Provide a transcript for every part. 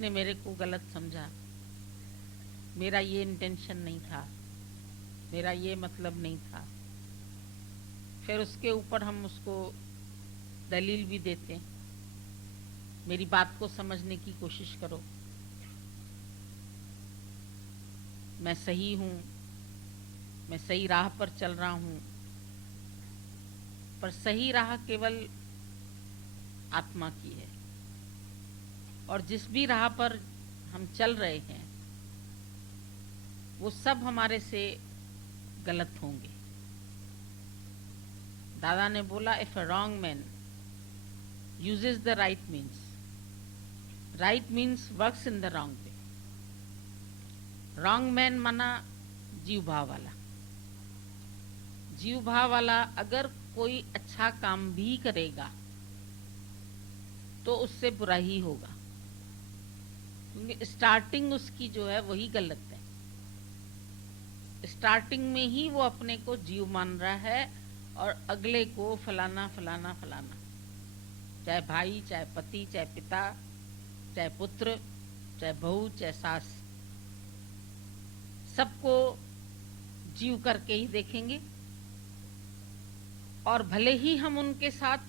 उसने मेरे को गलत समझा, मेरा ये इंटेंशन नहीं था, मेरा ये मतलब नहीं था। फिर उसके ऊपर हम उसको दलील भी देते हैं, मेरी बात को समझने की कोशिश करो, मैं सही हूं, मैं सही राह पर चल रहा हूं। पर सही राह केवल आत्मा की है, और जिस भी राह पर हम चल रहे हैं वो सब हमारे से गलत होंगे। दादा ने बोला, if a wrong man uses the right means works in the wrong way. Wrong man माना जीव भाव वाला। जीव भाव वाला अगर कोई अच्छा काम भी करेगा तो उससे बुरा ही होगा, क्योंकि स्टार्टिंग उसकी जो है वही गलत है। स्टार्टिंग में ही वो अपने को जीव मान रहा है और अगले को फलाना फलाना फलाना, चाहे भाई, चाहे पति, चाहे पिता, चाहे पुत्र, चाहे बहू, चाहे सास, सबको जीव करके ही देखेंगे। और भले ही हम उनके साथ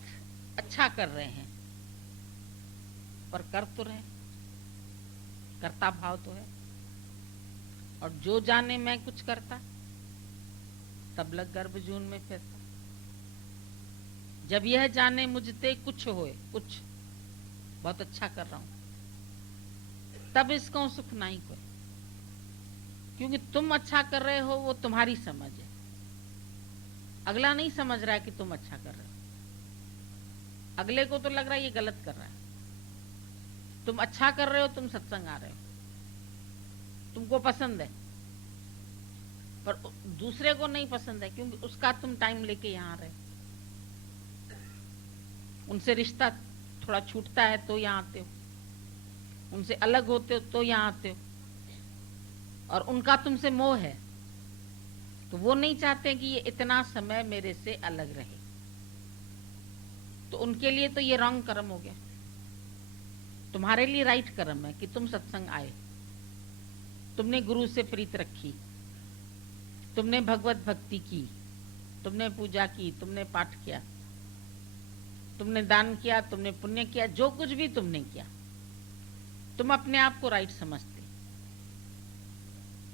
अच्छा कर रहे हैं, पर कर तो रहे, कर्ता भाव तो है। और जो जाने मैं कुछ करता, तब लग गर्भ जून में फिरता। जब यह जाने मुझते कुछ होए, कुछ बहुत अच्छा कर रहा हूं, तब इसको सुख नहीं कोई। क्योंकि तुम अच्छा कर रहे हो वो तुम्हारी समझ है, अगला नहीं समझ रहा है कि तुम अच्छा कर रहे हो। अगले को तो लग रहा है ये गलत कर रहा है। तुम अच्छा कर रहे हो, तुम सत्संग आ रहे हो, तुमको पसंद है, पर दूसरे को नहीं पसंद है, क्योंकि उसका तुम टाइम लेके यहाँ आ रहे हो। उनसे रिश्ता थोड़ा छूटता है तो यहाँ आते हो, उनसे अलग होते हो तो यहाँ आते हो, और उनका तुमसे मोह है, तो वो नहीं चाहते कि ये इतना समय मेरे से अलग रहे। तो उनके लिए तो ये रॉन्ग कर्म हो गया। तुम्हारे लिए राइट कर्म है कि तुम सत्संग आए, तुमने गुरु से प्रीत रखी, तुमने भगवत भक्ति की, तुमने पूजा की, तुमने पाठ किया, तुमने दान किया, तुमने पुण्य किया, जो कुछ भी तुमने किया, तुम अपने आप को राइट समझते।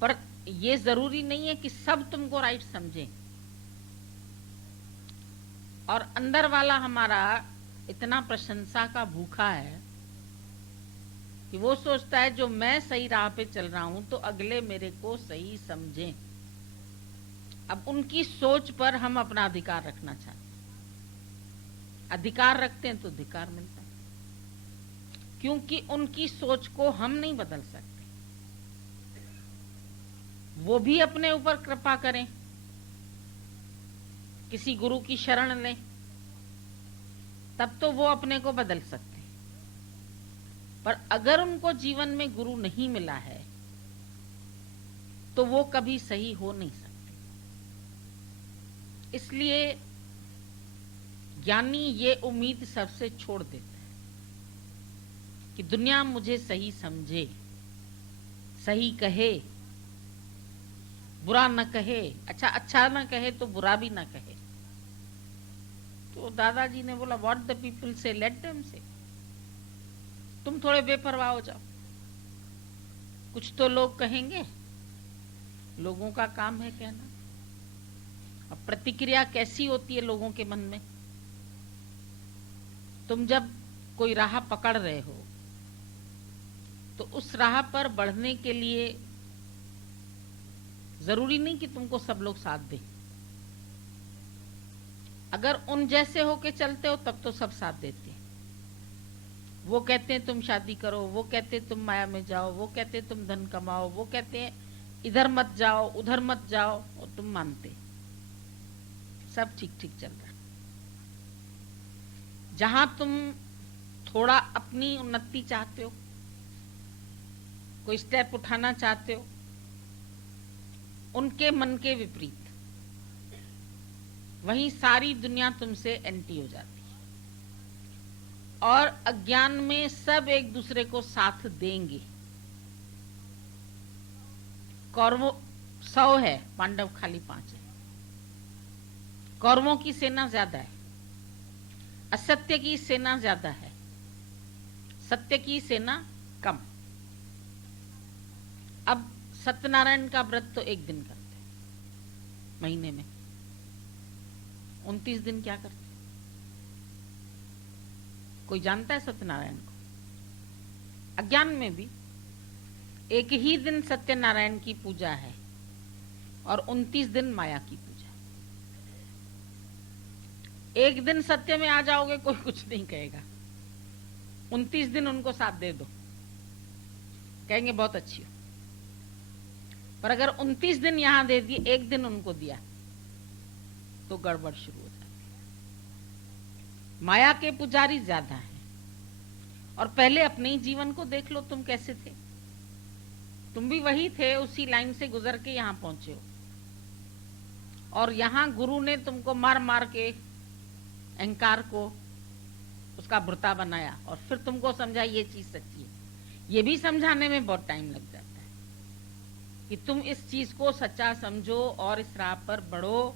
पर यह जरूरी नहीं है कि सब तुमको राइट समझें। और अंदर वाला हमारा इतना प्रशंसा का भूखा है कि वो सोचता है जो मैं सही राह पे चल रहा हूं तो अगले मेरे को सही समझें। अब उनकी सोच पर हम अपना अधिकार रखना चाहते हैं। अधिकार रखते हैं तो अधिकार मिलता है, क्योंकि उनकी सोच को हम नहीं बदल सकते। वो भी अपने ऊपर कृपा करें, किसी गुरु की शरण लें, तब तो वो अपने को बदल सकते हैं। पर अगर उनको जीवन में गुरु नहीं मिला है तो वो कभी सही हो नहीं सकते। इसलिए ज्ञानी ये उम्मीद सबसे छोड़ देता है कि दुनिया मुझे सही समझे, सही कहे, बुरा न कहे, अच्छा न कहे तो बुरा भी न कहे। तो दादाजी ने बोला, व्हाट द पीपल से लेट देम से। तुम थोड़े बेपरवाह हो जाओ, कुछ तो लोग कहेंगे, लोगों का काम है कहना। अब प्रतिक्रिया कैसी होती है लोगों के मन में। तुम जब कोई राह पकड़ रहे हो तो उस राह पर बढ़ने के लिए जरूरी नहीं कि तुमको सब लोग साथ दें। अगर उन जैसे होके चलते हो तब तो सब साथ देते हैं। वो कहते हैं तुम शादी करो, वो कहते हैं तुम माया में जाओ, वो कहते हैं तुम धन कमाओ, वो कहते हैं इधर मत जाओ, उधर मत जाओ, और तुम मानते। सब ठीक ठीक चल रहा। जहां तुम थोड़ा अपनी उन्नति चाहते हो, कोई स्टेप उठाना चाहते हो, उनके मन के विपरीत वहीं सारी दुनिया तुमसे एंटी हो जाती है। और अज्ञान में सब एक दूसरे को साथ देंगे। कौरवों 100 है, पांडव खाली 5 है। कौरवों की सेना ज्यादा है, असत्य की सेना ज्यादा है, सत्य की सेना कम। अब सत्यनारायण का व्रत तो एक दिन करते हैं महीने में, 29 दिन क्या करते? कोई जानता है सत्यनारायण को? अज्ञान में भी एक ही दिन सत्यनारायण की पूजा है और 29 दिन माया की पूजा। एक दिन सत्य में आ जाओगे कोई कुछ नहीं कहेगा, 29 दिन उनको साथ दे दो, कहेंगे बहुत अच्छी हो। पर अगर 29 दिन यहां दे दिए, एक दिन उनको दिया, तो गड़बड़ शुरू हो जाती है। माया के पुजारी ज्यादा हैं। और पहले अपने ही जीवन को देख लो, तुम कैसे थे? तुम भी वही थे, उसी लाइन से गुजर के यहां पहुंचे हो। और यहां गुरु ने तुमको मार मार के अहंकार को उसका भ्रता बनाया और फिर तुमको समझा ये चीज सच्ची है। ये भी समझाने में बहुत टाइम लग जाता है कि तुम इस चीज को सच्चा समझो और इस राह पर बढ़ो।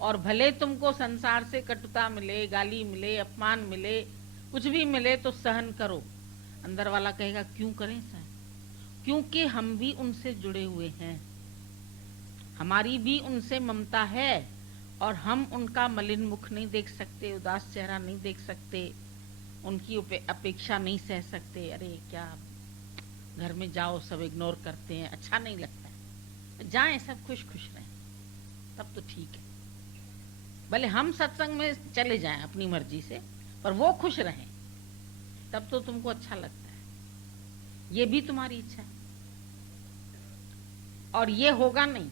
और भले तुमको संसार से कटुता मिले, गाली मिले, अपमान मिले, कुछ भी मिले तो सहन करो। अंदर वाला कहेगा क्यों करें सहन? क्योंकि हम भी उनसे जुड़े हुए हैं, हमारी भी उनसे ममता है और हम उनका मलिन मुख नहीं देख सकते, उदास चेहरा नहीं देख सकते, उनकी अपेक्षा नहीं सह सकते। अरे क्या घर में जाओ सब इग्नोर करते हैं, अच्छा नहीं लगता है। जाएं सब खुश खुश रहें, तब तो ठीक है। भले हम सत्संग में चले जाएं अपनी मर्जी से, पर वो खुश रहें, तब तो तुमको अच्छा लगता है। ये भी तुम्हारी इच्छा है। और ये होगा नहीं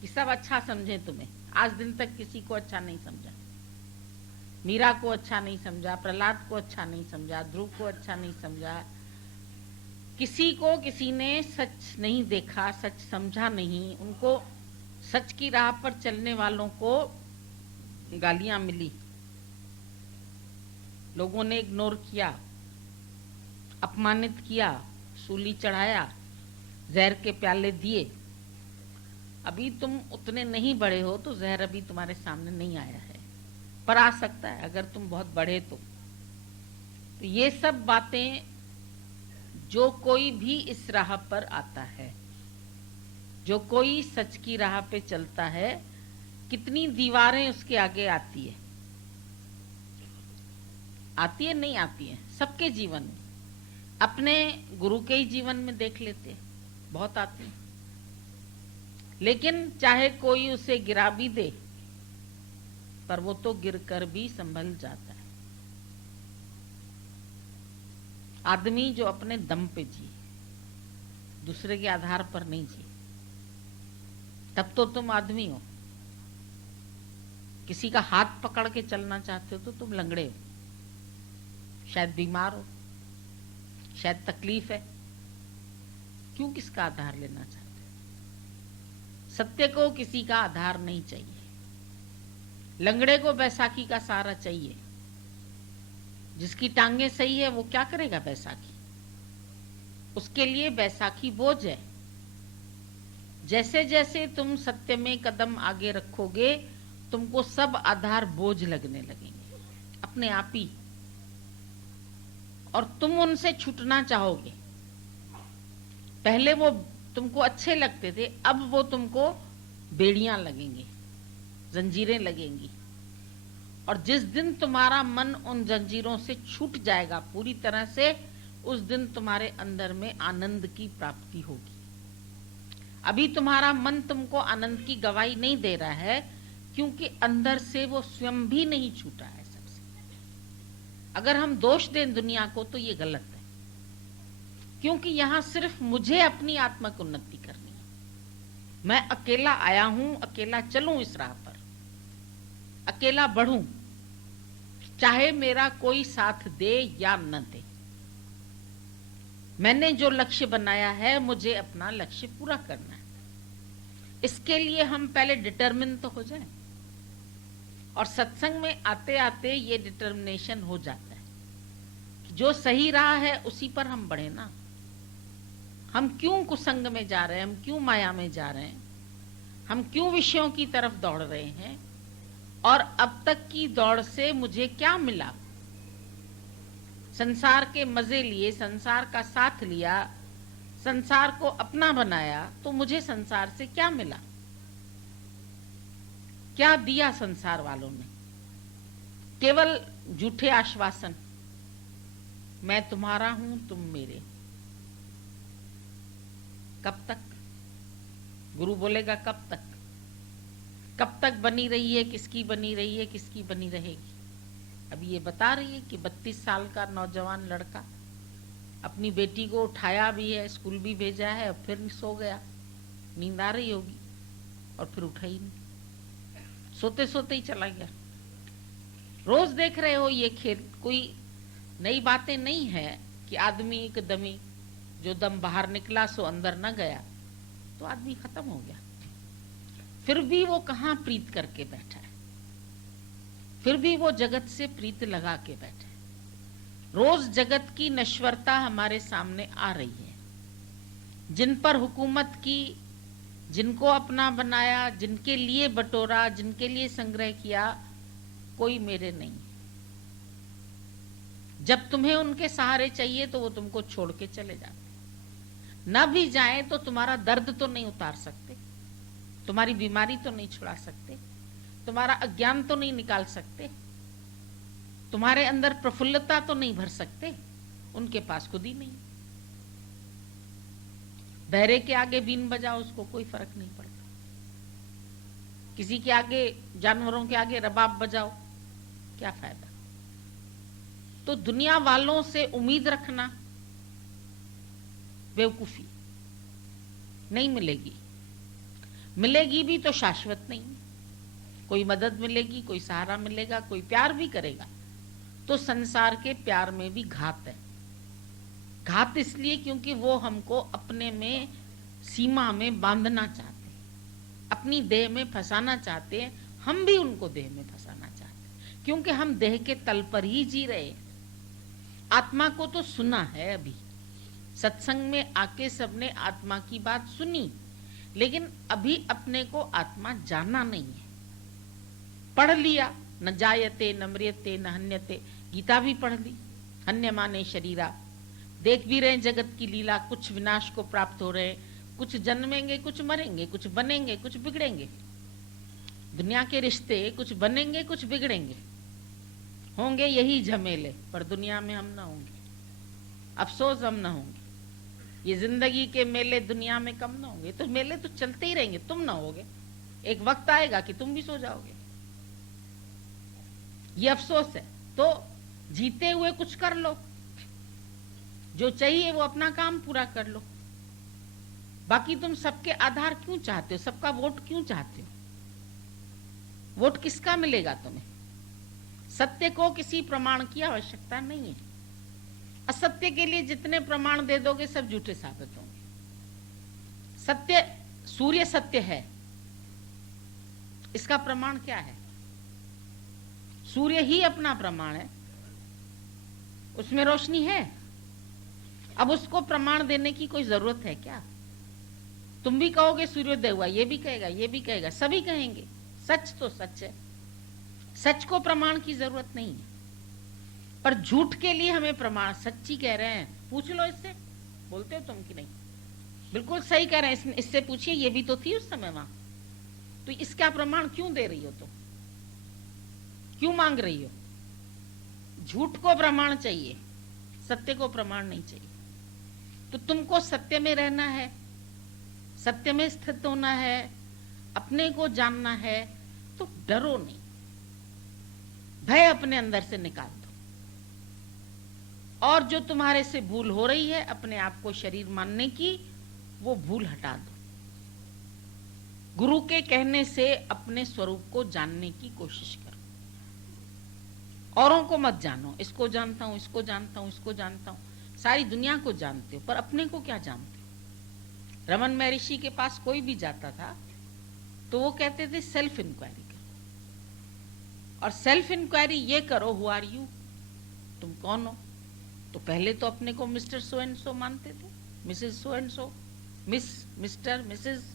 कि सब अच्छा समझे तुम्हें। आज दिन तक किसी को अच्छा नहीं समझा, मीरा को अच्छा नहीं समझा, प्रहलाद को अच्छा नहीं समझा, ध्रुव को अच्छा नहीं समझा। किसी को किसी ने सच नहीं देखा, सच समझा नहीं। उनको सच की राह पर चलने वालों को गालियां मिली, लोगों ने इग्नोर किया, अपमानित किया, सूली चढ़ाया, जहर के प्याले दिए। अभी तुम उतने नहीं बड़े हो तो जहर अभी तुम्हारे सामने नहीं आया है, पर आ सकता है अगर तुम बहुत बड़े तो ये सब बातें जो कोई भी इस राह पर आता है, जो कोई सच की राह पे चलता है, कितनी दीवारें उसके आगे आती है, आती है नहीं आती है, सबके जीवन में। अपने गुरु के ही जीवन में देख लेते हैं, बहुत आती है। लेकिन चाहे कोई उसे गिरा भी दे, पर वो तो गिरकर भी संभल जाता है। आदमी जो अपने दम पे जिए, दूसरे के आधार पर नहीं जिए, तब तो तुम आदमी हो। किसी का हाथ पकड़ के चलना चाहते हो तो तुम लंगड़े हो, शायद बीमार हो, शायद तकलीफ है, क्यों किसका आधार लेना चाहते हो? सत्य को किसी का आधार नहीं चाहिए। लंगड़े को बैसाखी का सहारा चाहिए। जिसकी टांगे सही है वो क्या करेगा बैसाखी? उसके लिए बैसाखी बोझ है। जैसे जैसे तुम सत्य में कदम आगे रखोगे, तुमको सब आधार बोझ लगने लगेंगे अपने आप ही, और तुम उनसे छूटना चाहोगे। पहले वो तुमको अच्छे लगते थे, अब वो तुमको बेड़ियां लगेंगी, जंजीरें लगेंगी। और जिस दिन तुम्हारा मन उन जंजीरों से छूट जाएगा पूरी तरह से, उस दिन तुम्हारे अंदर में आनंद की प्राप्ति होगी। अभी तुम्हारा मन तुमको आनंद की गवाही नहीं दे रहा है, क्योंकि अंदर से वो स्वयं भी नहीं छूटा है सबसे। अगर हम दोष दें दुनिया को तो ये गलत है, क्योंकि यहां सिर्फ मुझे अपनी आत्मिक उन्नति करनी है। मैं अकेला आया हूं, अकेला चलूं इस राह पर, अकेला बढ़ूं, चाहे मेरा कोई साथ दे या न दे। मैंने जो लक्ष्य बनाया है, मुझे अपना लक्ष्य पूरा करना है। इसके लिए हम पहले डिटरमिन तो हो जाएं। और सत्संग में आते आते ये डिटर्मिनेशन हो जाता है कि जो सही राह है उसी पर हम बढ़े ना। हम क्यों कुसंग में जा रहे हैं, हम क्यों माया में जा रहे हैं, हम क्यों विषयों की तरफ दौड़ रहे हैं, और अब तक की दौड़ से मुझे क्या मिला। संसार के मजे लिए, संसार का साथ लिया, संसार को अपना बनाया, तो मुझे संसार से क्या मिला, क्या दिया संसार वालों ने? केवल झूठे आश्वासन, मैं तुम्हारा हूं तुम मेरे। कब तक? गुरु बोलेगा कब तक? कब तक बनी रही है, किसकी बनी रही है, किसकी बनी रहेगी? अभी ये बता रही है कि 32 साल का नौजवान लड़का अपनी बेटी को उठाया भी है, स्कूल भी भेजा है, और फिर सो गया। नींद आ रही होगी और फिर उठा ही नहीं, सोते सोते ही चला गया। रोज देख रहे हो ये खेल, कोई नई बातें नहीं है कि आदमी एक दमी, जो दम बाहर निकला सो अंदर न गया, तो आदमी खत्म हो गया। फिर भी वो कहां प्रीत करके बैठा है, फिर भी वो जगत से प्रीत लगा के बैठा है। रोज जगत की नश्वरता हमारे सामने आ रही है। जिन पर हुकूमत की, जिनको अपना बनाया, जिनके लिए बटोरा, जिनके लिए संग्रह किया, कोई मेरे नहीं। जब तुम्हें उनके सहारे चाहिए तो वो तुमको छोड़ के चले जाते। न भी जाए तो तुम्हारा दर्द तो नहीं उतार सकते, तुम्हारी बीमारी तो नहीं छुड़ा सकते, तुम्हारा अज्ञान तो नहीं निकाल सकते, तुम्हारे अंदर प्रफुल्लता तो नहीं भर सकते। उनके पास खुद ही नहीं। बहरे के आगे बीन बजाओ, उसको कोई फर्क नहीं पड़ता। किसी के आगे, जानवरों के आगे रबाब बजाओ, क्या फायदा? तो दुनिया वालों से उम्मीद रखना बेवकूफी, नहीं मिलेगी। मिलेगी भी तो शाश्वत नहीं। कोई मदद मिलेगी, कोई सहारा मिलेगा, कोई प्यार भी करेगा, तो संसार के प्यार में भी घात है। घात इसलिए क्योंकि वो हमको अपने में, सीमा में बांधना चाहते हैं, अपनी देह में फंसाना चाहते हैं। हम भी उनको देह में फंसाना चाहते हैं, क्योंकि हम देह के तल पर ही जी रहे हैं। आत्मा को तो सुना है, अभी सत्संग में आके सबने आत्मा की बात सुनी, लेकिन अभी अपने को आत्मा जाना नहीं है। पढ़ लिया, न जायते न म्रियते न हन्यते, गीता भी पढ़ ली, हन्य माने शरीरा। देख भी रहे जगत की लीला, कुछ विनाश को प्राप्त हो रहे, कुछ जन्मेंगे, कुछ मरेंगे, कुछ बनेंगे, कुछ बिगड़ेंगे। दुनिया के रिश्ते कुछ बनेंगे, कुछ बिगड़ेंगे, होंगे यही झमेले, पर दुनिया में हम ना होंगे। अफसोस हम ना होंगे। ये जिंदगी के मेले दुनिया में कम ना होंगे। तो मेले तो चलते ही रहेंगे, तुम ना होगे। एक वक्त आएगा कि तुम भी सो जाओगे। ये अफसोस है। तो जीते हुए कुछ कर लो, जो चाहिए वो अपना काम पूरा कर लो। बाकी तुम सबके आधार क्यों चाहते हो, सबका वोट क्यों चाहते हो? वोट किसका मिलेगा तुम्हें? सत्य को किसी प्रमाण की आवश्यकता नहीं है। असत्य के लिए जितने प्रमाण दे दोगे सब झूठे साबित होंगे। सत्य, सूर्य सत्य है, इसका प्रमाण क्या है? सूर्य ही अपना प्रमाण है, उसमें रोशनी है। अब उसको प्रमाण देने की कोई जरूरत है क्या? तुम भी कहोगे सूर्योदय हुआ, ये भी कहेगा, ये भी कहेगा, सभी कहेंगे। सच तो सच है, सच को प्रमाण की जरूरत नहीं है। पर झूठ के लिए हमें प्रमाण, सच्ची कह रहे हैं, पूछ लो इससे, बोलते हो तुम कि नहीं? बिल्कुल सही कह रहे हैं, इससे पूछिए, ये भी तो थी उस समय वहां, तो इसका प्रमाण क्यों दे रही हो तुम? क्यों मांग रही हो? झूठ को प्रमाण चाहिए, सत्य को प्रमाण नहीं चाहिए। तो तुमको सत्य में रहना है, सत्य में स्थित होना है, अपने को जानना है, तो डरो नहीं, भय अपने अंदर से निकाल दो। और जो तुम्हारे से भूल हो रही है अपने आप को शरीर मानने की, वो भूल हटा दो। गुरु के कहने से अपने स्वरूप को जानने की कोशिश करो। औरों को मत जानो, इसको जानता हूं, इसको जानता हूं, इसको जानता हूं। सारी दुनिया को जानते हो, पर अपने को क्या जानते हो? रमन महर्षि के पास कोई भी जाता था तो वो कहते थे सेल्फ इंक्वायरी करो। और सेल्फ इंक्वायरी ये करो, हु आर यू, तुम कौन हो। तो पहले तो अपने को मिस्टर सो एंड सो मानते थे, Mrs so and so, miss, mister, Mrs.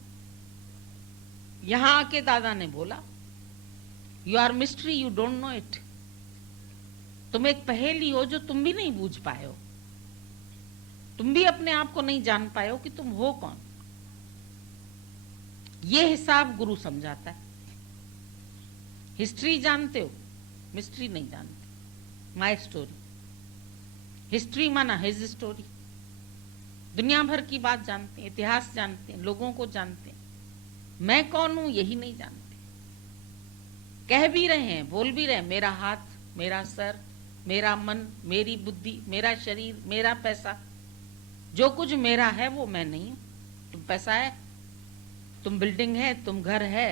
यहां आके दादा ने बोला, you are mystery, you don't know it. तुम एक पहेली हो जो तुम भी नहीं बूझ पाए हो, तुम भी अपने आप को नहीं जान पाए हो कि तुम हो कौन। ये हिसाब गुरु समझाता है। हिस्ट्री जानते हो, मिस्ट्री नहीं जानते। माई स्टोरी, हिस्ट्री माना हिज स्टोरी। दुनिया भर की बात जानते हैं, इतिहास जानते हैं, लोगों को जानते हैं। मैं कौन हूं यही नहीं जानते। कह भी रहे हैं, बोल भी रहे हैं, मेरा हाथ, मेरा सर, मेरा मन, मेरी बुद्धि, मेरा शरीर, मेरा पैसा, जो कुछ मेरा है वो मैं नहीं हूं। तुम पैसा है, तुम बिल्डिंग है, तुम घर है,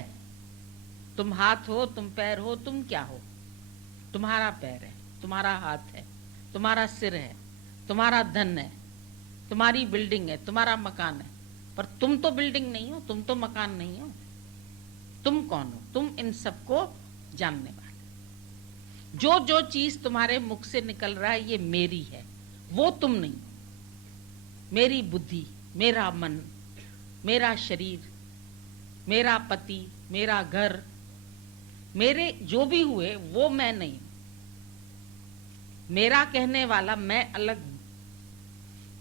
तुम हाथ हो, तुम पैर हो, तुम क्या हो। तुम्हारा पैर है, तुम्हारा हाथ है, तुम्हारा सिर है, तुम्हारा धन है, तुम्हारी बिल्डिंग है, तुम्हारा मकान है, पर तुम तो बिल्डिंग नहीं हो, तुम तो मकान नहीं हो। तुम कौन हो? तुम इन सबको जानने वाले। जो जो चीज तुम्हारे मुख से निकल रहा है ये मेरी है, वो तुम नहीं। मेरी बुद्धि, मेरा मन, मेरा शरीर, मेरा पति, मेरा घर, मेरे जो भी हुए वो मैं नहीं। मेरा कहने वाला मैं अलग हूं,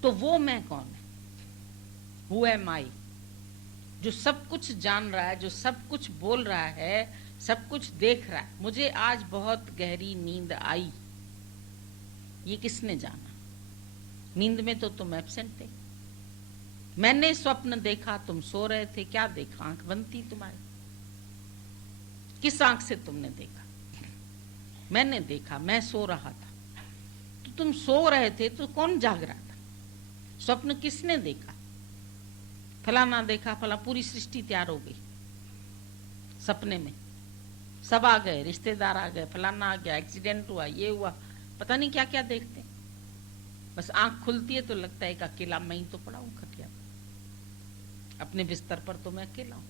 तो वो मैं कौन है? हु एम आई? जो सब कुछ जान रहा है, जो सब कुछ बोल रहा है, सब कुछ देख रहा है। मुझे आज बहुत गहरी नींद आई, ये किसने जाना? नींद में तो तुम एब्सेंट थे। मैंने स्वप्न देखा, तुम सो रहे थे। क्या देखा? आंख बंद थी तुम्हारी। किस आंख से तुमने देखा? मैंने देखा, मैं सो रहा था। तो तुम सो रहे थे तो कौन जाग रहा था? स्वप्न किसने देखा? फलाना देखा, फला, पूरी सृष्टि तैयार हो गई सपने में। सब आ गए, रिश्तेदार आ गए, फलाना आ गया, एक्सीडेंट हुआ, ये हुआ, पता नहीं क्या क्या देखते हैं। बस आंख खुलती है तो लगता है कि अकेला मैं ही तो पड़ा हूं खटिया, अपने बिस्तर पर तो मैं अकेला हूं।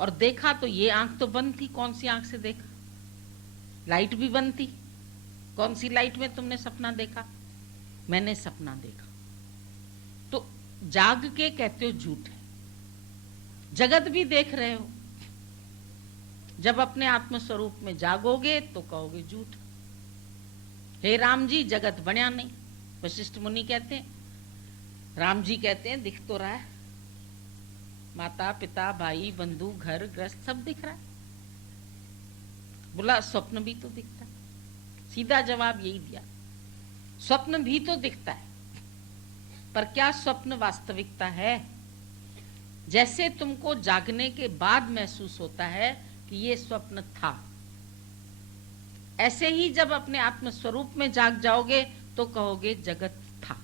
और देखा तो ये आंख तो बंद थी। कौन सी आंख से देखा? लाइट भी बंद थी। कौन सी लाइट में तुमने सपना देखा? मैंने सपना देखा। तो जाग के कहते हो झूठ है। जगत भी देख रहे हो। जब अपने आत्म स्वरूप में जागोगे तो कहोगे झूठ। हे राम जी, जगत बन्या नहीं। वशिष्ठ मुनि कहते हैं, राम जी कहते हैं दिख तो रहा है, माता पिता भाई बंधु घर ग्रस्त सब दिख रहा है। बोला स्वप्न भी तो दिखता है। सीधा जवाब यही दिया, स्वप्न भी तो दिखता है, पर क्या स्वप्न वास्तविकता है? जैसे तुमको जागने के बाद महसूस होता है कि ये स्वप्न था, ऐसे ही जब अपने आत्म स्वरूप में जाग जाओगे तो कहोगे जगत था,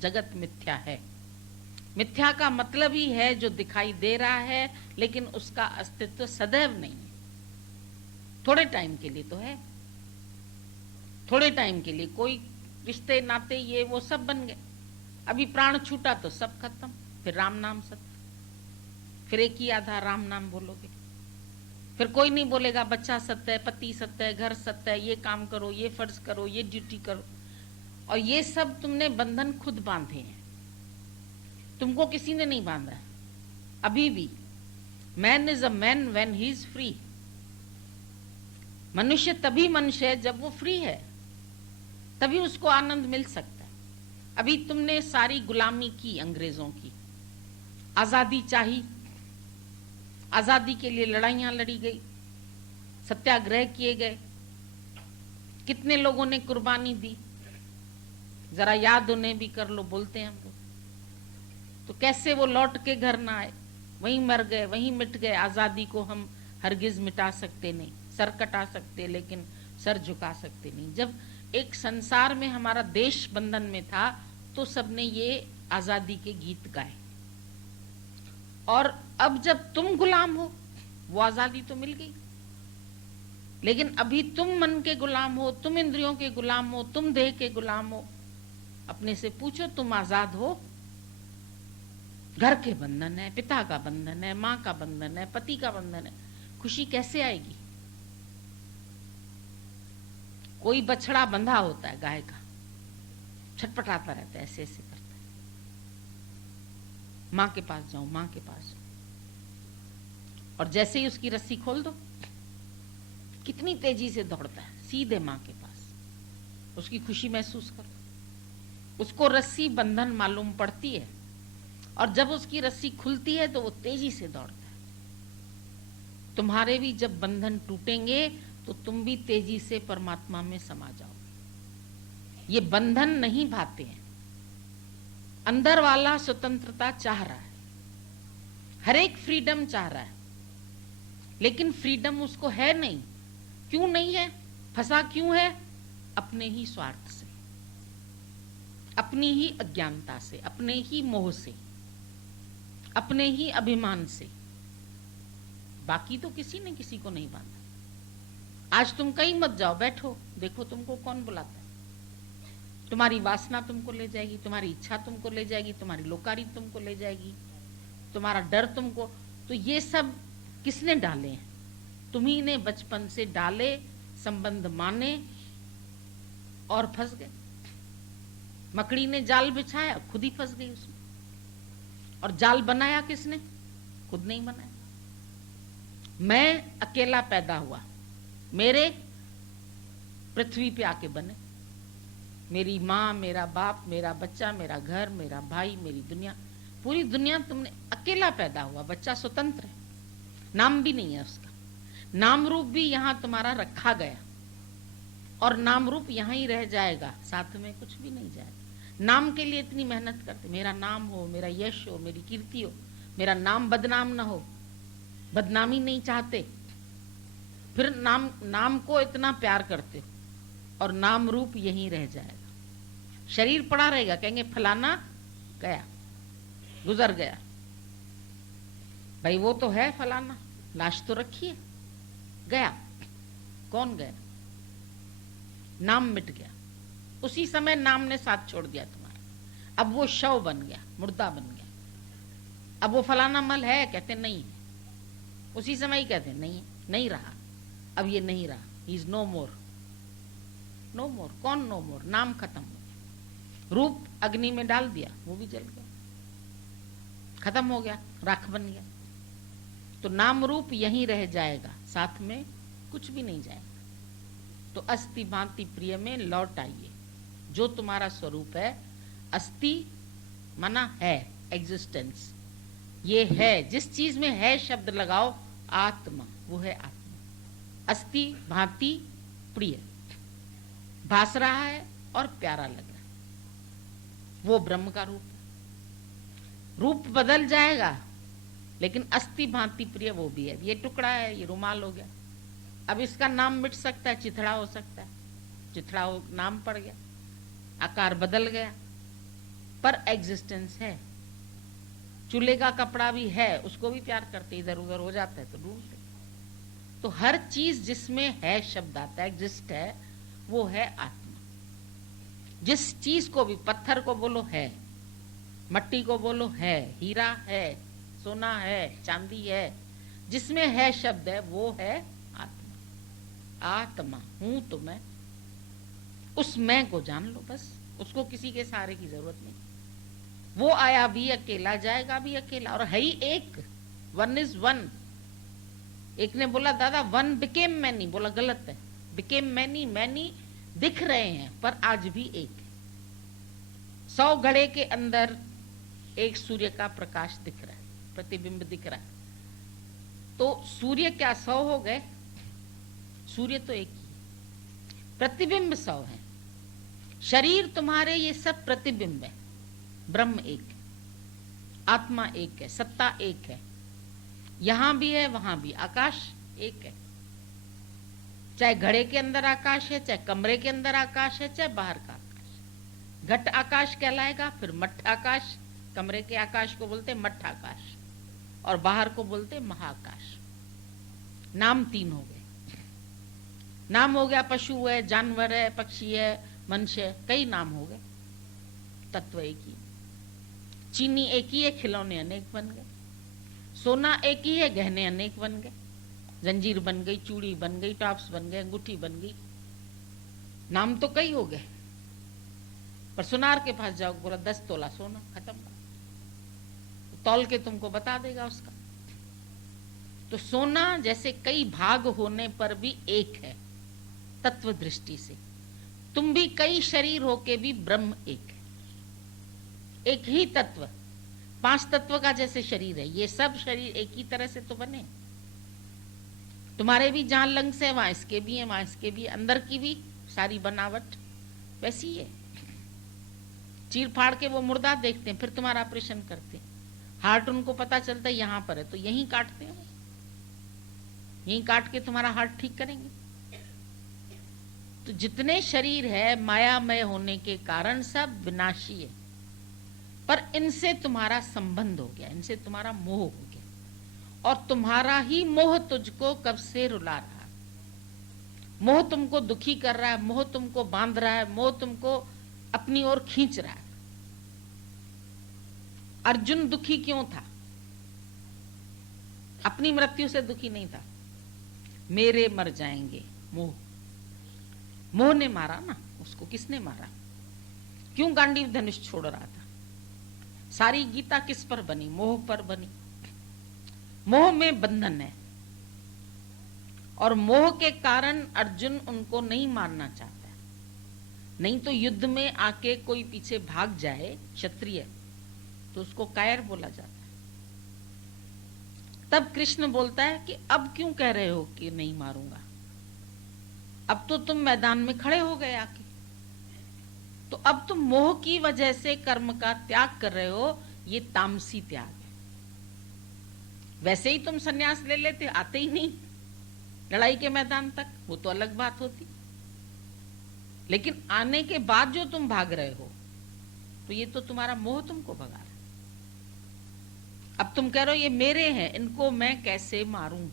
जगत मिथ्या है। मिथ्या का मतलब ही है जो दिखाई दे रहा है लेकिन उसका अस्तित्व सदैव नहीं है। थोड़े टाइम के लिए तो है, थोड़े टाइम के लिए कोई रिश्ते नाते ये वो सब बन गए। अभी प्राण छूटा तो सब खत्म। फिर राम नाम सत्य, फिर एक ही आधा राम नाम बोलोगे। फिर कोई नहीं बोलेगा बच्चा सत्य है, पति सत्य है, घर सत्य है, ये काम करो, ये फर्ज करो, ये ड्यूटी करो। और ये सब तुमने बंधन खुद बांधे हैं, तुमको किसी ने नहीं बांधा है। अभी भी man is a man when he is free. मनुष्य तभी मनुष्य है जब वो फ्री है, तभी उसको आनंद मिल सकता है। अभी तुमने सारी गुलामी की, अंग्रेजों की आजादी चाही, आजादी के लिए लड़ाइयां लड़ी गई, सत्याग्रह किए गए, कितने लोगों ने कुर्बानी दी, जरा याद उन्हें भी कर लो, बोलते हैं हम लोग। तो कैसे वो लौट के घर ना आए, वहीं मर गए, वहीं मिट गए। आजादी को हम हरगिज मिटा सकते नहीं, सर कटा सकते लेकिन सर झुका सकते नहीं। जब एक संसार में हमारा देश बंधन में था तो सबने ये आजादी के गीत गाए। और अब जब तुम गुलाम हो, वो आजादी तो मिल गई, लेकिन अभी तुम मन के गुलाम हो, तुम इंद्रियों के गुलाम हो, तुम देह के गुलाम हो। अपने से पूछो तुम आजाद हो? घर के बंधन है, पिता का बंधन है, माँ का बंधन है, पति का बंधन है, खुशी कैसे आएगी? कोई बछड़ा बंधा होता है गाय का, छटपटाता रहता है, ऐसे ऐसे करता है, माँ के पास जाऊं, माँ के पास जाऊं। और जैसे ही उसकी रस्सी खोल दो, कितनी तेजी से दौड़ता है सीधे माँ के पास। उसकी खुशी महसूस करो। उसको रस्सी बंधन मालूम पड़ती है, और जब उसकी रस्सी खुलती है तो वो तेजी से दौड़ता है। तुम्हारे भी जब बंधन टूटेंगे तो तुम भी तेजी से परमात्मा में समा जाओगे। ये बंधन नहीं भाते हैं। अंदर वाला स्वतंत्रता चाह रहा है, हर एक फ्रीडम चाह रहा है, लेकिन फ्रीडम उसको है नहीं। क्यों नहीं है? फंसा क्यों है? अपने ही स्वार्थ से, अपनी ही अज्ञानता से, अपने ही मोह से, अपने ही अभिमान से। बाकी तो किसी ने किसी को नहीं बांधा। आज तुम कहीं मत जाओ, बैठो, देखो तुमको कौन बुलाता है। तुम्हारी वासना तुमको ले जाएगी, तुम्हारी इच्छा तुमको ले जाएगी, तुम्हारी लोकारी तुमको ले जाएगी, तुम्हारा डर तुमको। तो ये सब किसने डाले हैं? तुम्ही ने बचपन से डाले, संबंध माने और फंस गए। मकड़ी ने जाल बिछाया, खुद ही फंस गई उसमें। और जाल बनाया किसने? खुद नहीं बनाया। मैं अकेला पैदा हुआ, मेरे पृथ्वी पे आके बने। मेरी माँ, मेरा बाप, मेरा बच्चा, मेरा घर, मेरा भाई, मेरी दुनिया, पूरी दुनिया तुमने। अकेला पैदा हुआ, बच्चा स्वतंत्र है, नाम भी नहीं है उसका। नाम रूप भी यहां तुम्हारा रखा गया, और नाम रूप यहां ही रह जाएगा, साथ में कुछ भी नहीं जाएगा। नाम के लिए इतनी मेहनत करते, मेरा नाम हो, मेरा यश हो, मेरी कीर्ति हो, मेरा नाम बदनाम ना हो, बदनामी नहीं चाहते। फिर नाम को इतना प्यार करते हो, और नाम रूप यहीं रह जाएगा। शरीर पड़ा रहेगा, कहेंगे फलाना गया, गुजर गया। भाई वो तो है फलाना, लाश तो रखी है, गया। कौन गया? नाम मिट गया। उसी समय नाम ने साथ छोड़ दिया तुम्हारा। अब वो शव बन गया, मुर्दा बन गया। अब वो फलाना मल है, कहते नहीं है। उसी समय ही कहते नहीं, नहीं रहा, अब ये नहीं रहा, he is no more. No more, कौन नो मोर? नाम खत्म हो गया। रूप अग्नि में डाल दिया, वो भी जल गया, खत्म हो गया, राख बन गया। तो नाम रूप यहीं रह जाएगा, साथ में कुछ भी नहीं जाएगा। तो अस्ति भांति प्रिय में लौट आइए। जो तुम्हारा स्वरूप है, अस्ति माना है, एग्जिस्टेंस, ये है। जिस चीज में है शब्द लगाओ, आत्मा, वो है आत्मा। अस्ति भांति प्रिय, भास रहा है और प्यारा लग रहा है, वो ब्रह्म का रूप है। रूप बदल जाएगा, लेकिन अस्ति भांति प्रिय वो भी है। ये टुकड़ा है, ये रुमाल हो गया, अब इसका नाम मिट सकता है, चिथड़ा हो सकता है, चिथड़ा हो, नाम पड़ गया, आकार बदल गया, पर एग्जिस्टेंस है। चूल्हे का कपड़ा भी है, उसको भी प्यार करते, इधर उधर हो जाता है तो ढूंढते। तो हर चीज जिसमें है शब्द आता है, एग्जिस्ट है, वो है आत्मा। जिस चीज को भी, पत्थर को बोलो है, मट्टी को बोलो है, हीरा है, सोना है, चांदी है, जिसमें है शब्द है, वो है आत्मा। आत्मा हूं तो मैं, उस मैं को जान लो बस, उसको किसी के सहारे की जरूरत नहीं। वो आया भी अकेला, जाएगा भी अकेला, और है ही एक, वन इज वन। एक ने बोला दादा वन बिकेम मैनी, बोला गलत है, बिकेम मैनी, मैनी दिख रहे हैं पर आज भी एक है। 100 घड़े के अंदर एक सूर्य का प्रकाश दिख रहा है, प्रतिबिंब दिख रहा है। तो सूर्य क्या 100 हो गए? सूर्य तो एक ही, प्रतिबिंब 100 है। शरीर तुम्हारे ये सब प्रतिबिंब है। ब्रह्म एक है, आत्मा एक है, सत्ता एक है, यहां भी है वहां भी। आकाश एक है, चाहे घड़े के अंदर आकाश है, चाहे कमरे के अंदर आकाश है, चाहे बाहर का आकाश। घट आकाश कहलाएगा, फिर मठ आकाश, कमरे के आकाश को बोलते मठ आकाश, और बाहर को बोलते महाकाश। नाम 3 हो गए। नाम हो गया पशु है, जानवर है, पक्षी है, मनुष्य, कई नाम हो गए। तत्व एक ही। चीनी एक ही है, खिलौने अनेक बन गए। सोना एक ही है, गहने अनेक बन गए। जंजीर बन गई, चूड़ी बन गई, टॉप्स बन गए, अंगूठी बन गई, नाम तो कई हो गए, पर सुनार के पास जाओ, बोला 10 तोला सोना, खत्म बात। तौल के तुमको बता देगा उसका। तो सोना जैसे कई भाग होने पर भी एक है तत्व दृष्टि से, तुम भी कई शरीर होके भी ब्रह्म एक है, एक ही तत्व। 5 तत्व का जैसे शरीर है, ये सब शरीर एक ही तरह से तो बने। तुम्हारे भी जहां लंग्स है वहां इसके भी है, वहां इसके भी, अंदर की भी सारी बनावट वैसी है। चीर फाड़ के वो मुर्दा देखते हैं, फिर तुम्हारा ऑपरेशन करते हैं। हार्ट उनको पता चलता है यहां पर है, तो यहीं काटते हैं, यहीं काट के तुम्हारा हार्ट ठीक करेंगे। तो जितने शरीर है मायामय होने के कारण सब विनाशी है, पर इनसे तुम्हारा संबंध हो गया, इनसे तुम्हारा मोह हो गया, और तुम्हारा ही मोह तुझको कब से रुला रहा है। मोह तुमको दुखी कर रहा है, मोह तुमको बांध रहा है, मोह तुमको अपनी ओर खींच रहा है। अर्जुन दुखी क्यों था? अपनी मृत्यु से दुखी नहीं था, मेरे मर जाएंगे, मोह। मोह ने मारा ना उसको। किसने मारा? क्यों गांडीव धनुष छोड़ रहा था? सारी गीता किस पर बनी? मोह पर बनी। मोह में बंधन है, और मोह के कारण अर्जुन उनको नहीं मारना चाहता है। नहीं तो युद्ध में आके कोई पीछे भाग जाए क्षत्रिय, तो उसको कायर बोला जाता है। तब कृष्ण बोलता है कि अब क्यों कह रहे हो कि नहीं मारूंगा? अब तो तुम मैदान में खड़े हो गए आके, तो अब तुम मोह की वजह से कर्म का त्याग कर रहे हो, ये तामसी त्याग है। वैसे ही तुम सन्यास ले लेते, आते ही नहीं लड़ाई के मैदान तक, वो तो अलग बात होती। लेकिन आने के बाद जो तुम भाग रहे हो, तो ये तो तुम्हारा मोह तुमको भगा रहा है। अब तुम कह रहे हो ये मेरे हैं, इनको मैं कैसे मारूं?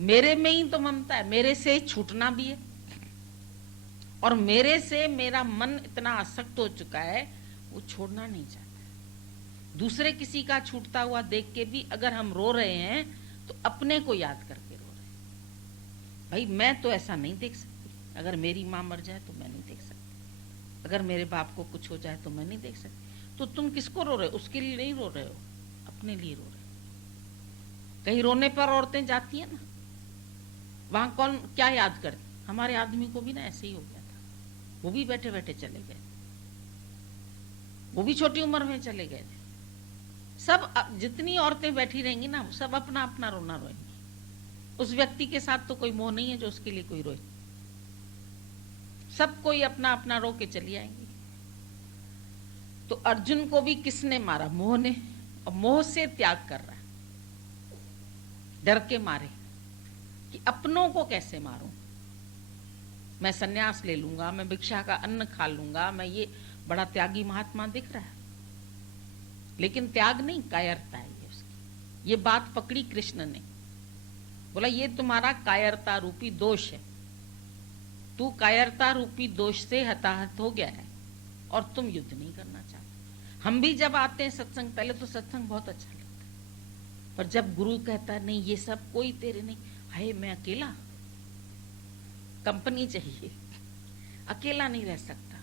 मेरे में ही तो ममता है, मेरे से छूटना भी है, और मेरे से मेरा मन इतना आसक्त हो चुका है, वो छोड़ना नहीं चाहता। दूसरे किसी का छूटता हुआ देख के भी अगर हम रो रहे हैं, तो अपने को याद करके रो रहे हैं। भाई मैं तो ऐसा नहीं देख सकती, अगर मेरी माँ मर जाए तो मैं नहीं देख सकती, अगर मेरे बाप को कुछ हो जाए तो मैं नहीं देख सकती। तो तुम किसको रो रहे हो? उसके लिए नहीं रो रहे हो, अपने लिए रो रहे हो। कहीं रोने पर औरतें जाती है ना, वहां कौन क्या याद करती? हमारे आदमी को भी ना ऐसे ही हो गया था, वो भी बैठे बैठे चले गए, वो भी छोटी उम्र में चले गए थे। सब जितनी औरतें बैठी रहेंगी ना, सब अपना अपना रोना रोएंगी। उस व्यक्ति के साथ तो कोई मोह नहीं है जो उसके लिए कोई रोए, सब कोई अपना अपना रो के चली आएंगी। तो अर्जुन को भी किसने मारा? मोह ने। और मोह से त्याग कर रहा है, डर के मारे कि अपनों को कैसे मारूं। मैं सन्यास ले लूंगा, मैं भिक्षा का अन्न खा लूंगा, मैं ये बड़ा त्यागी महात्मा दिख रहा है, लेकिन त्याग नहीं, कायरता है ये उसकी। ये बात पकड़ी कृष्ण ने, बोला ये तुम्हारा कायरता रूपी दोष है, तू कायरता रूपी दोष से हताहत हो गया है, और तुम युद्ध नहीं करना चाहते। हम भी जब आते हैं सत्संग, पहले तो सत्संग बहुत अच्छा लगता है, पर जब गुरु कहता है नहीं ये सब कोई तेरे नहीं, हाय मैं अकेला, कंपनी चाहिए, अकेला नहीं रह सकता,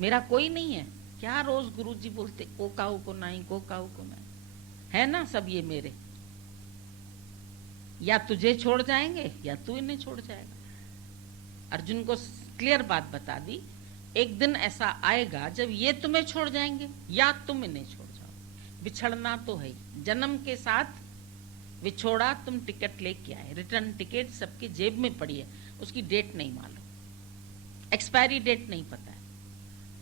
मेरा कोई नहीं है। क्या रोज गुरु जी बोलते, को काऊ को नहीं, को काऊ को नहीं, है ना सब ये मेरे, या तुझे छोड़ जाएंगे या तू इन्हें छोड़ जाएगा। अर्जुन को क्लियर बात बता दी, एक दिन ऐसा आएगा जब ये तुम्हें छोड़ जाएंगे या तुम इन्हें छोड़ जाओ। बिछड़ना तो है ही, जन्म के साथ विछोड़ा, तुम टिकट लेके आए, रिटर्न टिकट सबकी जेब में पड़ी है, उसकी डेट नहीं मालूम, एक्सपायरी डेट नहीं पता है।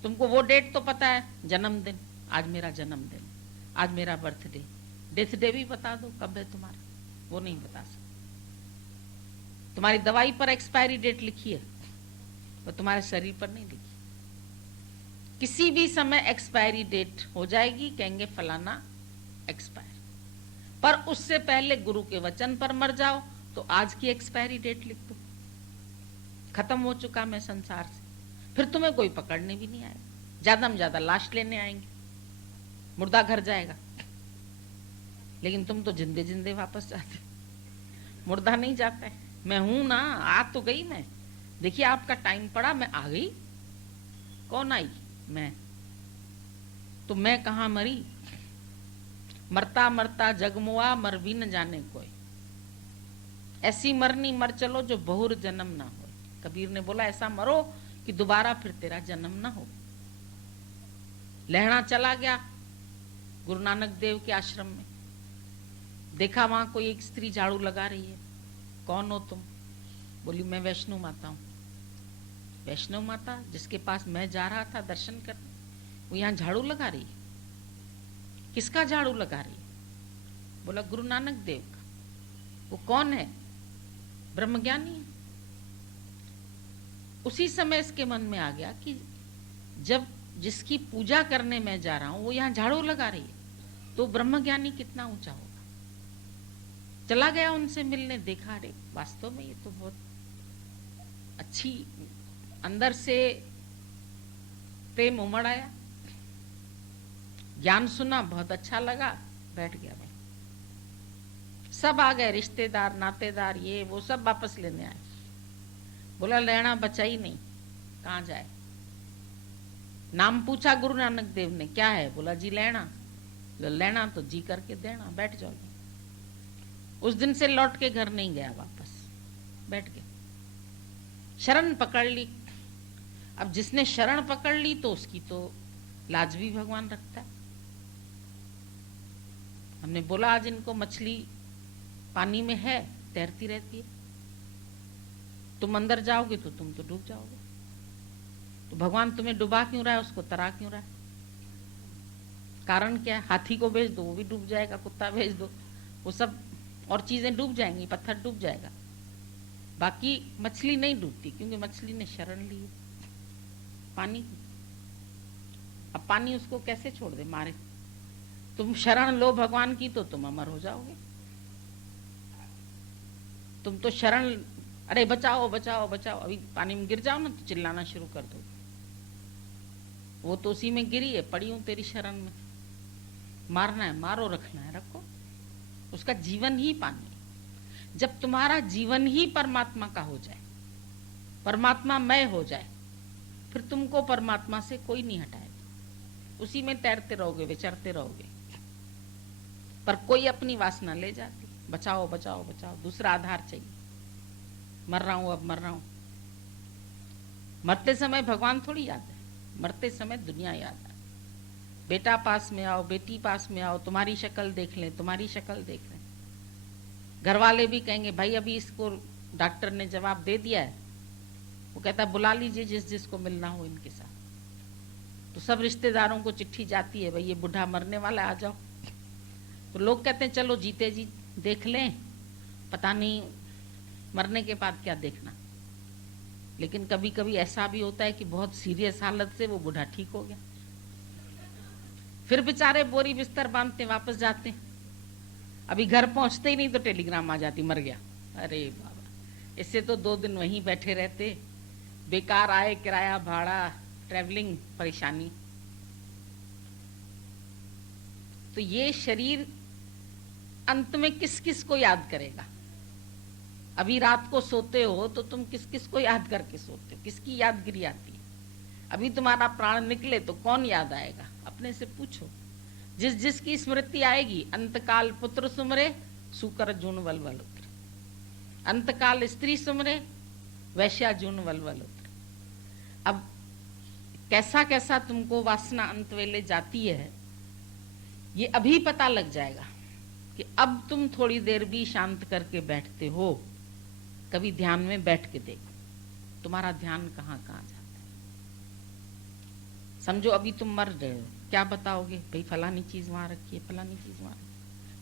तुमको वो डेट तो पता है, जन्मदिन, आज मेरा जन्मदिन, आज मेरा बर्थडे, डेथ डे भी बता दो कब है तुम्हारा, वो नहीं बता सकते। तुम्हारी दवाई पर एक्सपायरी डेट लिखी है, वो तुम्हारे शरीर पर नहीं लिखी। किसी भी समय एक्सपायरी डेट हो जाएगी, कहेंगे फलाना एक्सपायर, पर उससे पहले गुरु के वचन पर मर जाओ तो आज की एक्सपायरी डेट लिख दो, खत्म हो चुका मैं संसार से, फिर तुम्हें कोई पकड़ने भी नहीं आएगा। ज्यादा में ज्यादा लाश लेने आएंगे, मुर्दा घर जाएगा, लेकिन तुम तो जिंदे जिंदे वापस जाते, मुर्दा नहीं जाता है। मैं हूं ना, आ तो गई मैं, देखिए आपका टाइम पड़ा, मैं आ गई। कौन आई? मैं। तो मैं कहाँ मरी? मरता मरता जगमुआ, मर भी न जाने कोई। ऐसी मरनी मर चलो जो बहुर जन्म ना हो। कबीर ने बोला ऐसा मरो कि दोबारा फिर तेरा जन्म ना हो। लहणा चला गया गुरु नानक देव के आश्रम में। देखा वहां कोई एक स्त्री झाड़ू लगा रही है। कौन हो तुम? बोली मैं वैष्णो माता हूं। वैष्णव माता जिसके पास मैं जा रहा था दर्शन करने, वो यहाँ झाड़ू लगा रही है। किसका झाड़ू लगा रही है? बोला गुरु नानक देव का। वो कौन है? ब्रह्मज्ञानी है। उसी समय इसके मन में आ गया कि जब जिसकी पूजा करने मैं जा रहा हूं वो यहाँ झाड़ू लगा रही है, तो ब्रह्मज्ञानी कितना ऊंचा होगा। चला गया उनसे मिलने। देखा रे वास्तव में ये तो बहुत अच्छी, अंदर से प्रेम उमड़ आया। ज्ञान सुना, बहुत अच्छा लगा, बैठ गया भाई। सब आ गए, रिश्तेदार नातेदार ये वो सब वापस लेने आए। बोला लेना बचा ही नहीं, कहाँ जाए। नाम पूछा गुरु नानक देव ने, क्या है? बोला जी लेना। लेना तो जी करके देना, बैठ जाओ। उस दिन से लौट के घर नहीं गया वापस, बैठ गया। शरण पकड़ ली। अब जिसने शरण पकड़ ली तो उसकी तो लाज भी भगवान रखता है। हमने बोला आज इनको मछली पानी में है, तैरती रहती है, तुम अंदर जाओगे तो तुम तो डूब जाओगे। तो भगवान तुम्हें डुबा क्यों रहा है, उसको तरा क्यों रहा है? कारण क्या है? हाथी को भेज दो वो भी डूब जाएगा, कुत्ता भेज दो वो सब और चीजें डूब जाएंगी, पत्थर डूब जाएगा, बाकी मछली नहीं डूबती, क्योंकि मछली ने शरण ली है पानी की। अब पानी उसको कैसे छोड़ दे, मारे। तुम शरण लो भगवान की तो तुम अमर हो जाओगे। तुम तो शरण, अरे बचाओ बचाओ बचाओ, अभी पानी में गिर जाओ ना तो चिल्लाना शुरू कर दो। वो तो उसी में गिरी है, पड़ी हूं तेरी शरण में। मारना है मारो, रखना है रखो। उसका जीवन ही पानी है। जब तुम्हारा जीवन ही परमात्मा का हो जाए, परमात्मा मय हो जाए, फिर तुमको परमात्मा से कोई नहीं हटाएगा। उसी में तैरते रहोगे, विचरते रहोगे। पर कोई अपनी वासना ले जाती, बचाओ बचाओ बचाओ, दूसरा आधार चाहिए। मर रहा हूं, अब मर रहा हूं। मरते समय भगवान थोड़ी याद है, मरते समय दुनिया याद है। बेटा पास में आओ, बेटी पास में आओ, तुम्हारी शक्ल देख लें, तुम्हारी शक्ल देख लें। घर वाले भी कहेंगे भाई अभी इसको डॉक्टर ने जवाब दे दिया है, वो कहता है बुला लीजिए जिस जिसको मिलना हो इनके साथ। तो सब रिश्तेदारों को चिट्ठी जाती है, भाई ये बूढ़ा मरने वाला है, आ जाओ। तो लोग कहते हैं चलो जीते जी देख लें, पता नहीं मरने के बाद क्या देखना। लेकिन कभी कभी ऐसा भी होता है कि बहुत सीरियस हालत से वो बूढ़ा ठीक हो गया, फिर बेचारे बोरी बिस्तर बांधते वापस जाते। अभी घर पहुंचते ही नहीं तो टेलीग्राम आ जाती मर गया। अरे बाबा, इससे तो 2 दिन वहीं बैठे रहते, बेकार आए, किराया भाड़ा, ट्रैवलिंग, परेशानी। तो ये शरीर अंत में किस किस को याद करेगा? अभी रात को सोते हो तो तुम किस किस को याद करके सोते हो? किसकी यादगिरी आती है? अभी तुम्हारा प्राण निकले तो कौन याद आएगा? अपने से पूछो। जिस जिसकी स्मृति आएगी, अंतकाल पुत्र सुमरे, सुकर जून वलवल उतरे। अंतकाल स्त्री सुमरे, वैश्या जून वलवल उतरे। अब कैसा कैसा तुमको वासना अंत वेले जाती है, ये अभी पता लग जाएगा कि अब तुम थोड़ी देर भी शांत करके बैठते हो। कभी ध्यान में बैठ के देखो, तुम्हारा ध्यान कहाँ कहाँ जाता है। समझो अभी तुम मर रहे हो, क्या बताओगे? भाई फलानी चीज वहां रखी है, फलानी चीज वहां,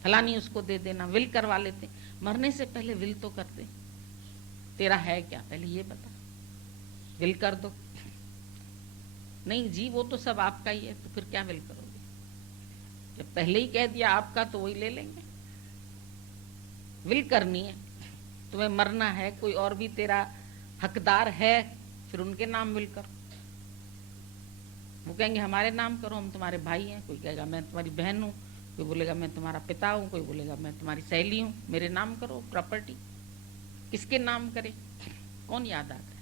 फलानी उसको दे देना, विल करवा लेते। मरने से पहले विल तो करते। तेरा है क्या, पहले ये बता, विल कर दो। नहीं जी वो तो सब आपका ही है, तो फिर क्या विल करोगे? जब पहले ही कह दिया आपका तो वही ले लेंगे। विल करनी है, तुम्हें मरना है, कोई और भी तेरा हकदार है, फिर उनके नाम विल करो। वो कहेंगे हमारे नाम करो, हम तुम्हारे भाई हैं। कोई कहेगा मैं तुम्हारी बहन हूँ, कोई बोलेगा मैं तुम्हारा पिता हूँ, कोई बोलेगा मैं तुम्हारी सहेली हूँ, मेरे नाम करो। प्रॉपर्टी किसके नाम करे, कौन याद आता है?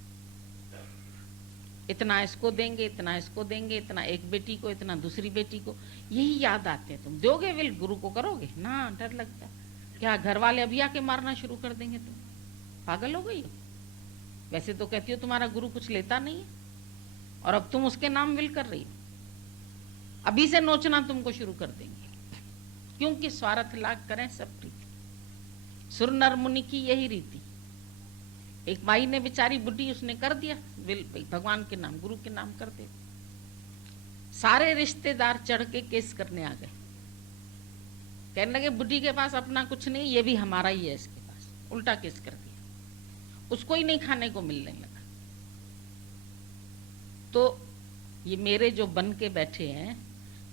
इतना इसको देंगे, इतना इसको देंगे, इतना एक बेटी को, इतना दूसरी बेटी को, यही याद आते हैं। तुम दोगे विल, गुरु को करोगे ना, डर लगता है। क्या घर वाले अभी आके मारना शुरू कर देंगे? तुम पागल हो गई हो? वैसे तो कहती हो तुम्हारा गुरु कुछ लेता नहीं है, और अब तुम उसके नाम विल कर रही हो। अभी से नोचना तुमको शुरू कर देंगे, क्योंकि स्वार्थ लाग करें सब प्रीति। सुर नर मुनि की यही रीति। एक माई ने बेचारी बुढ़ी, उसने कर दिया विल, भगवान के नाम, गुरु के नाम कर दे। सारे रिश्तेदार चढ़ के केस करने आ गए, कहने लगे बुढ़ी के पास अपना कुछ नहीं, ये भी हमारा ही है इसके पास। उल्टा केस कर दिया, उसको ही नहीं खाने को मिलने लगा। तो ये मेरे जो बन के बैठे हैं,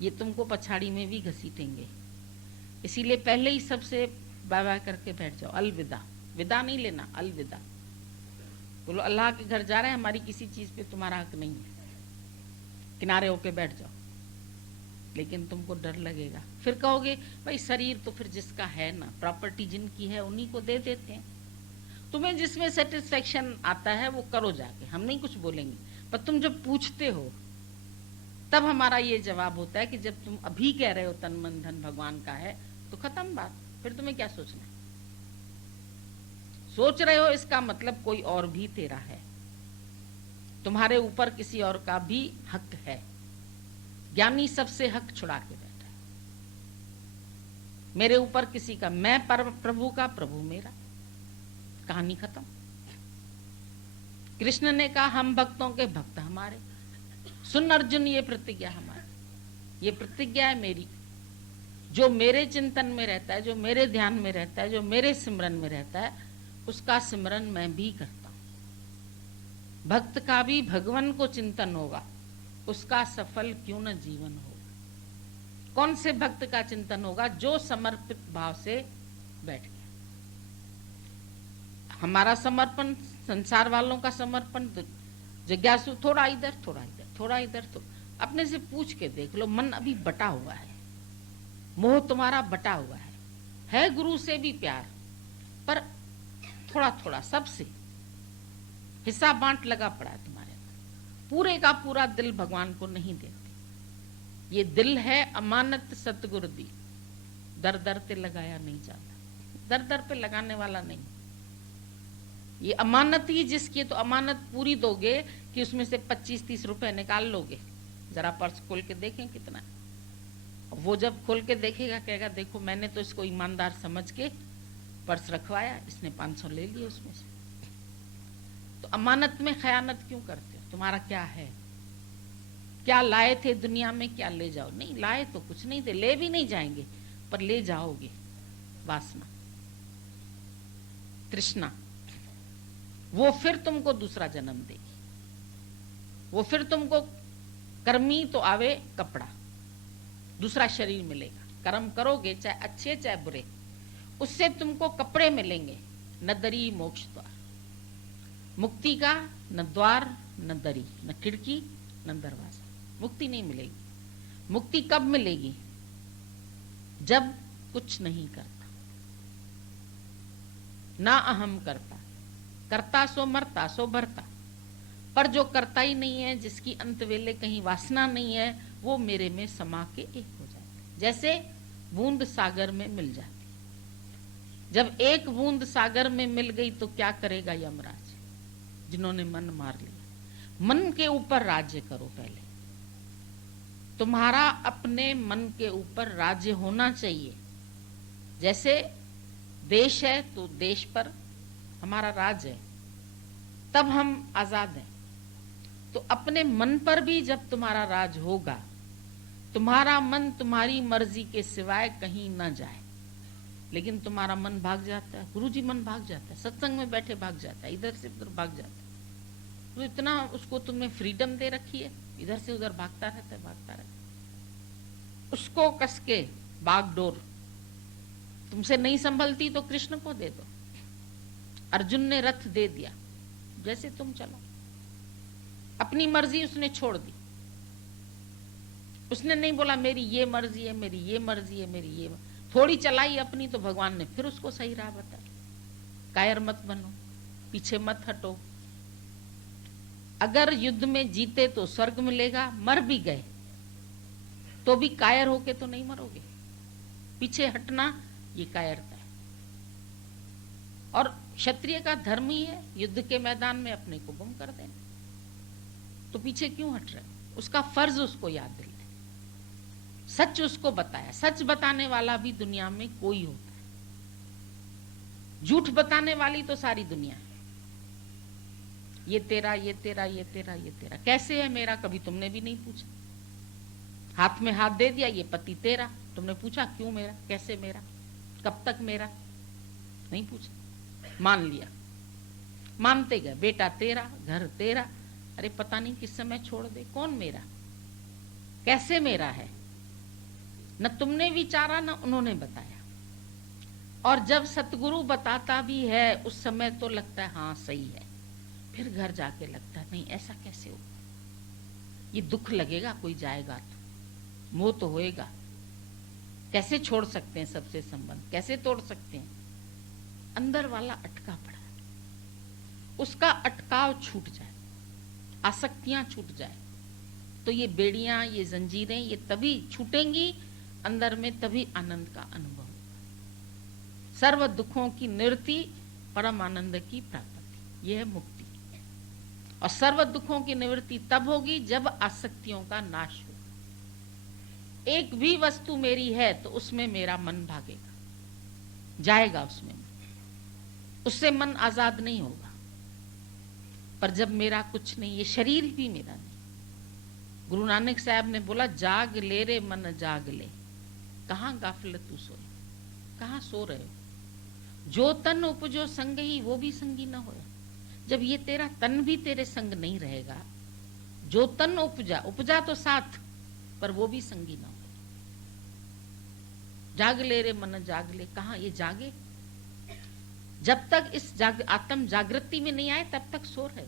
ये तुमको पछाड़ी में भी घसीटेंगे। इसीलिए पहले ही सबसे बाय बाय करके बैठ जाओ। अलविदा, विदा नहीं लेना, अलविदा बोलो। अल्लाह के घर जा रहे हैं, हमारी किसी चीज पे तुम्हारा हक नहीं है, किनारे होके बैठ जाओ। लेकिन तुमको डर लगेगा, फिर कहोगे भाई शरीर तो फिर जिसका है ना, प्रॉपर्टी जिनकी है उन्हीं को दे देते हैं। तुम्हें जिसमें सेटिस्फेक्शन आता है वो करो जाके, हम नहीं कुछ बोलेंगे। पर तुम जब पूछते हो तब हमारा ये जवाब होता है कि जब तुम अभी कह रहे हो तन मन धन भगवान का है, तो खत्म बात, फिर तुम्हें क्या सोचना है? सोच रहे हो इसका मतलब कोई और भी तेरा है, तुम्हारे ऊपर किसी और का भी हक है। ज्ञानी सबसे हक छुड़ा के बैठा है। मेरे ऊपर किसी का, मैं प्रभु का, प्रभु मेरा, कहानी खत्म। कृष्ण ने कहा हम भक्तों के भक्त हमारे। सुन अर्जुन, ये प्रतिज्ञा हमारी, ये प्रतिज्ञा है मेरी। जो मेरे चिंतन में रहता है, जो मेरे ध्यान में रहता है, जो मेरे सिमरन में रहता है, उसका सिमरन मैं भी करता हूं। भक्त का भी भगवान को चिंतन होगा, उसका सफल क्यों न जीवन होगा। कौन से भक्त का चिंतन होगा? जो समर्पित भाव से बैठ गया। हमारा समर्पण, संसार वालों का समर्पण, जिज्ञासु थोड़ा इधर थोड़ा इधर थोड़ा इधर। तो अपने से पूछ के देख लो, मन अभी बटा हुआ है, मोह तुम्हारा बटा हुआ है गुरु से भी प्यार, पर थोड़ा थोड़ा सबसे हिस्सा बांट लगा पड़ा है तुम्हारे। पूरे का पूरा दिल भगवान को नहीं देते। ये दिल है अमानत सतगुरु दी, दर दर पे लगाया नहीं जाता, दर दर पे लगाने वाला नहीं। ये अमानत ही जिसकी, तो अमानत पूरी दोगे कि उसमें से 25-30 रुपए निकाल लोगे। जरा पर्स खोल के देखें कितना है। वो जब खोल के देखेगा कहेगा देखो मैंने तो इसको ईमानदार समझ के पर्स रखवाया, इसने 500 ले लिए उसमें से। तो अमानत में खयानत क्यों करते हो? तुम्हारा क्या है? क्या लाए थे दुनिया में, क्या ले जाओ? नहीं लाए तो कुछ नहीं थे, ले भी नहीं जाएंगे, पर ले जाओगे वासना, तृष्णा। वो फिर तुमको दूसरा जन्म देगी, वो फिर तुमको कर्मी तो आवे कपड़ा, दूसरा शरीर मिलेगा। कर्म करोगे चाहे अच्छे चाहे बुरे, उससे तुमको कपड़े मिलेंगे। न दरी मोक्ष द्वार, मुक्ति का न द्वार न दरी न खिड़की न दरवाजा, मुक्ति नहीं मिलेगी। मुक्ति कब मिलेगी? जब कुछ नहीं करता, ना अहम करता, करता सो मरता सो भरता। पर जो करता ही नहीं है, जिसकी अंत वेले कहीं वासना नहीं है, वो मेरे में समा के एक हो जाता है। जैसे बूंद सागर में मिल जाती। जब एक बूंद सागर में मिल गई तो क्या करेगा यमराज? जिन्होंने मन मार लिया। मन के ऊपर राज्य करो। पहले तुम्हारा अपने मन के ऊपर राज्य होना चाहिए। जैसे देश है तो देश पर हमारा राज है, तब हम आजाद हैं। तो अपने मन पर भी जब तुम्हारा राज होगा, तुम्हारा मन तुम्हारी मर्जी के सिवाय कहीं न जाए। लेकिन तुम्हारा मन भाग जाता है, गुरुजी मन भाग जाता है, सत्संग में बैठे भाग जाता है, इधर से उधर भाग जाता है। तो इतना उसको तुमने फ्रीडम दे रखी है, इधर से उधर भागता रहता है, भागता रहता है। उसको कस के बागडोर तुमसे नहीं संभलती तो कृष्ण को दे दो। अर्जुन ने रथ दे दिया, जैसे तुम चलो। अपनी मर्जी उसने छोड़ दी। उसने नहीं बोला मेरी ये मर्जी है, मेरी ये मर्जी है, मेरी ये थोड़ी चलाई अपनी, तो भगवान ने फिर उसको सही राह बताई। कायर मत बनो, पीछे मत हटो, अगर युद्ध में जीते तो स्वर्ग मिलेगा, मर भी गए तो भी कायर होके तो नहीं मरोगे। पीछे हटना ये कायरता है। और क्षत्रिय का धर्म ही है युद्ध के मैदान में अपने को गुम कर देना। तो पीछे क्यों हट रहे? उसका फर्ज उसको याद दिलाए, सच उसको बताया। सच बताने वाला भी दुनिया में कोई होता है, झूठ बताने वाली तो सारी दुनिया है। ये तेरा, ये तेरा, ये तेरा, ये तेरा। कैसे है मेरा? कभी तुमने भी नहीं पूछा। हाथ में हाथ दे दिया, ये पति तेरा। तुमने पूछा क्यों मेरा, कैसे मेरा, कब तक मेरा? नहीं पूछा, मान लिया। मानते गए, बेटा तेरा, घर तेरा। अरे पता नहीं किस समय छोड़ दे। कौन मेरा, कैसे मेरा है? न तुमने विचारा न उन्होंने बताया। और जब सतगुरु बताता भी है उस समय तो लगता है हाँ सही है, फिर घर जाके लगता है नहीं ऐसा कैसे होगा, ये दुख लगेगा, कोई जाएगा तो, मोह तो होएगा। कैसे छोड़ सकते हैं सबसे संबंध, कैसे तोड़ सकते हैं? अंदर वाला अटका पड़ा, उसका अटकाव छूट जाए, आसक्तियां छूट जाए, तो ये बेड़ियां, ये जंजीरें, ये तभी छूटेंगी अंदर में, तभी आनंद का अनुभव होगा। सर्व दुखों की निवृत्ति, परम आनंद की प्राप्ति, यह है मुक्ति। और सर्व दुखों की निवृत्ति तब होगी जब आसक्तियों का नाश हो। एक भी वस्तु मेरी है तो उसमें मेरा मन भागेगा, जाएगा उसमें, उससे मन आजाद नहीं होगा। पर जब मेरा कुछ नहीं, ये शरीर भी मेरा नहीं। गुरु नानक साहब ने बोला, जाग ले रे मन जाग ले, कहाँ गाफिलत तू सोए, कहाँ सो रहे हो? जो तन उपजो संग ही, वो भी संगी न होया। जब ये तेरा तन भी तेरे संग नहीं रहेगा, जो तन उपजा, उपजा तो साथ, पर वो भी संगी ना हो। जाग ले रे मन जाग ले, कहाँ ये जागे? जब तक इस आत्म जागृति में नहीं आए तब तक सो रहे।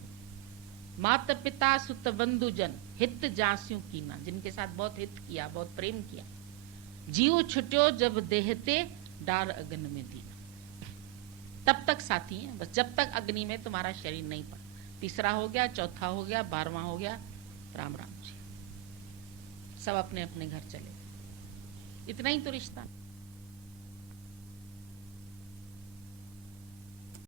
माता पिता सुत बंधुजन हित जास्यू कीना, जिनके साथ बहुत हित किया, बहुत प्रेम किया। जीव छुट्यो जब देहते डार अग्नि में दीना, तब तक साथी हैं बस, जब तक अग्नि में तुम्हारा शरीर नहीं पड़ा। तीसरा हो गया, चौथा हो गया, 12वां हो गया, राम राम जी, सब अपने अपने घर चले। इतना ही तो रिश्ता।